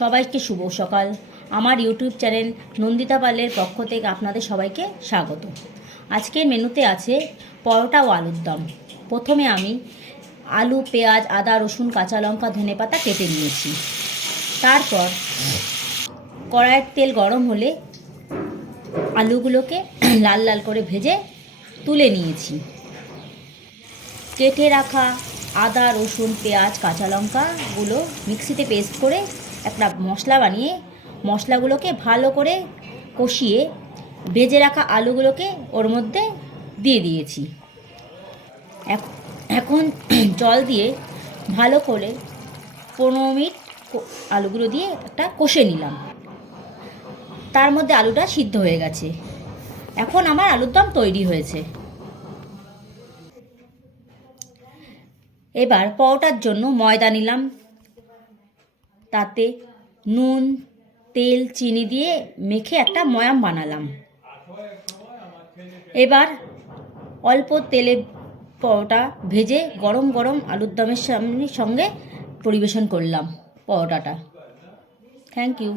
সবাইকে শুভ সকাল। আমার ইউটিউব চ্যানেল নন্দিতা পালের পক্ষ থেকে আপনাদের সবাইকে স্বাগত। আজকের মেনুতে আছে পরোটা ও আলুর দম। প্রথমে আমি আলু, পেঁয়াজ, আদা, রসুন, কাঁচা লঙ্কা, ধনেপাতা কেটে নিয়েছি। তারপর কড়াইয়ের তেল গরম হলে আলুগুলোকে লাল লাল করে ভেজে তুলে নিয়েছি। কেটে রাখা আদা, রসুন, পেঁয়াজ, কাঁচা লঙ্কাগুলো মিক্সিতে পেস্ট করে একটা মশলা বানিয়ে মশলাগুলোকে ভালো করে কষিয়ে ভেজে রাখা আলুগুলোকে ওর মধ্যে দিয়ে দিয়েছি। এখন জল দিয়ে ভালো করে 15 মিনিট আলুগুলো দিয়ে একটা কষে নিলাম। তার মধ্যে আলুটা সিদ্ধ হয়ে গেছে। এখন আমার আলুর দম তৈরি হয়েছে। এবার পরোটার জন্য ময়দা নিলাম, তাতে নুন, তেল, চিনি দিয়ে মেখে একটা ময়াম বানালাম। এবার অল্প তেলে পরোটা ভেজে গরম গরম আলুর দমের সঙ্গে পরিবেশন করলাম পরোটাটা। Thank you.